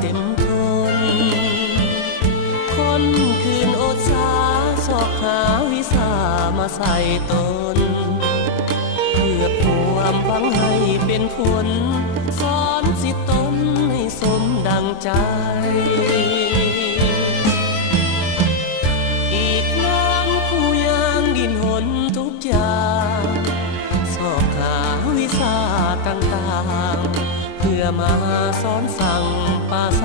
เต็มทนคนคืนโอดสาสอกหาวิสามาใส่ตนเพื่อความหวังให้เป็นผลสอนสิตนให้สมดังใจอีกน้ำผู้ยางดินหนทุกอย่างสอกหาวิสาต่างๆเพื่อมาสอนสั่งป่าใส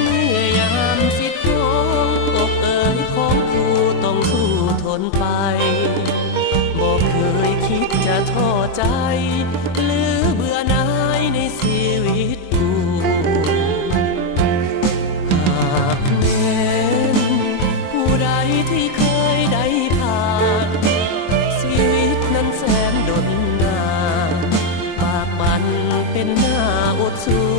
เมื่อยามสิทธิ์น้องตกเอ่ยของผู้ต้องสู้ทนไปบอกเคยคิดจะท้อใจหรือเบื่อหน่ายในชีวิตกูหากแม้นผู้ใดที่เคยได้ผ่านชีวิตนั้นแสนดนนานปากมันเป็นหน้าอดสู้